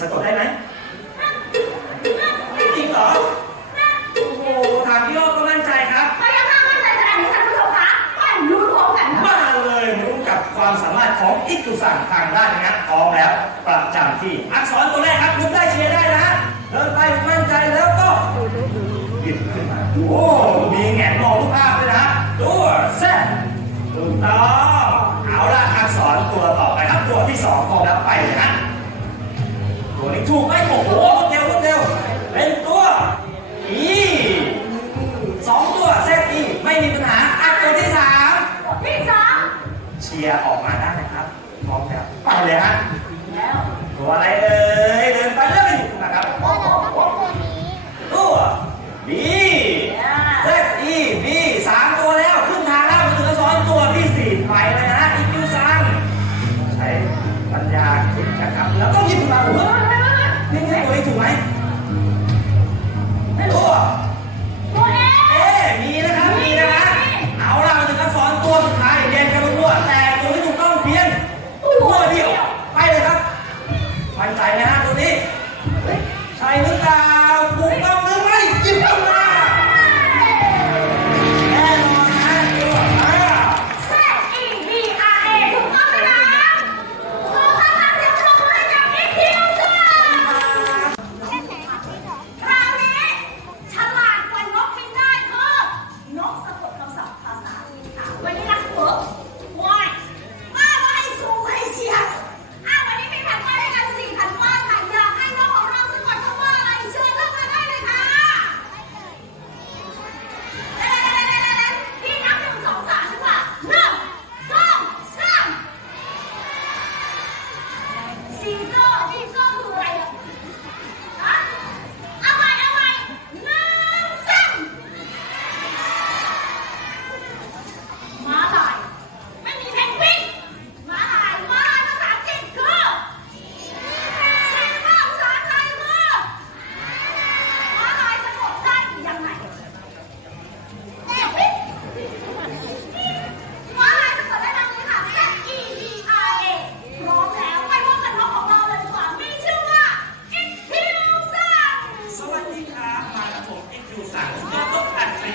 สะกดได้ไหมจริงเหรอ โอ้โห ถามพี่โอ้ก็มั่นใจครับก็ยังห้ามมั่นใจขนาดนี้ท่านผู้ชมคะไปลุ้นพร้อมกันค่ะมาเลยรู้กับความสามารถของอิกุสังทางด้านนะพร้อมแล้ว ประจำที่ อักษรตัวแรกครับลุกได้เชียร์ได้นะฮะเดินไปมั่นใจแล้วก็หยิบขึ้นมาโอ้มีแหงนมองรูปภาพด้วยนะตัวเส้นถูกต้องเอาละอักษรตัวต่อไปครับตัวที่สองพร้อมแล้วไปเลยนะ ตัวนี้ถูกไหมโอ้โหรวดเร็วรวดเร็วเป็นตัวอีสองตัวเซตอีไม่มีปัญหาอะตัวที่สามที่สองเชียร์ออกมาได้นะครับพร้อมแล้วไปเลยฮะแล้วตัวอะไรเอ่ยเดินไปเลยนะครับก็เราต้องเป็นตัวนี้ตัว B เซต E B สามตัวแล้วขึ้นทางแล้วมันถึงจะสอนตัวที่สี่ไปเลยนะอีคิวซังใช้ปัญญาคิดนะครับแล้วก็หยิบมา เฮ้ยนี่ใช่ตัวเองถูกไหม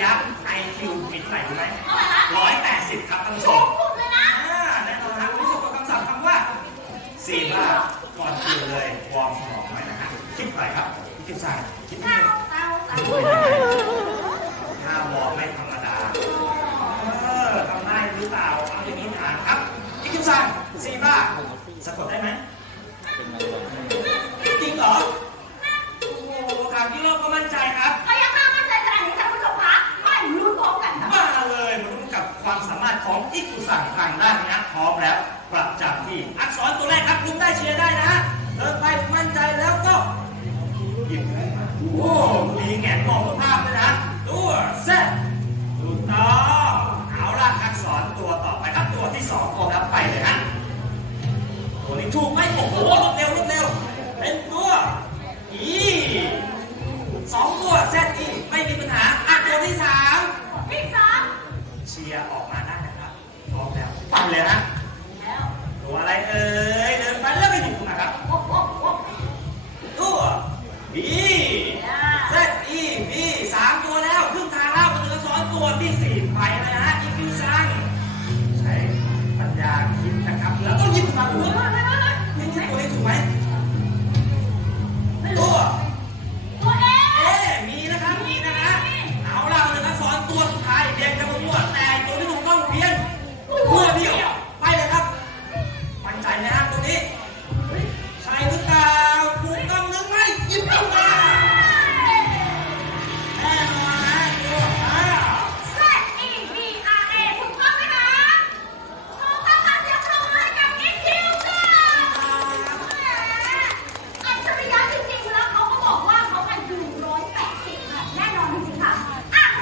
ยะ IQ มีเท่าไหร่รู้ไหมร้อยแปดสิบครับท่านผู้ชสูมดเลยนะอ่าแน่นอนครับวันนี้จะตัวคำศัพท์คำว่าสี่ว่าก่อนอื่นเลยวอร์มสมองหน่อยนะฮะคิดไปครับ คิดสั่งคิดนิดเต้านึงห้าเต้าถ้าวอร์มไม่ธรรมดา เออทำได้หรือเปล่าเอาอย่างนี้ถามครับคิดสั่งสี่ว่าสะกดได้ไหม สั่งทางด้านนี้พร้อมแล้วปรับจากที่ อักษรตัวแรกครับลุกได้เชียร์ได้นะเดินไปมั่นใจแล้วก็หยิบโอ้มีแงนมองภาพเลยนะตัวเซตถูกต้องเอาล่ะอักษรตัวต่อไปครับตัวที่สองพร้อมแล้วไปเลยฮะตัวนี้ถูกไหมโอ้โหรวดเร็วรวดเร็วเป็นตัวอีสองตัวเซต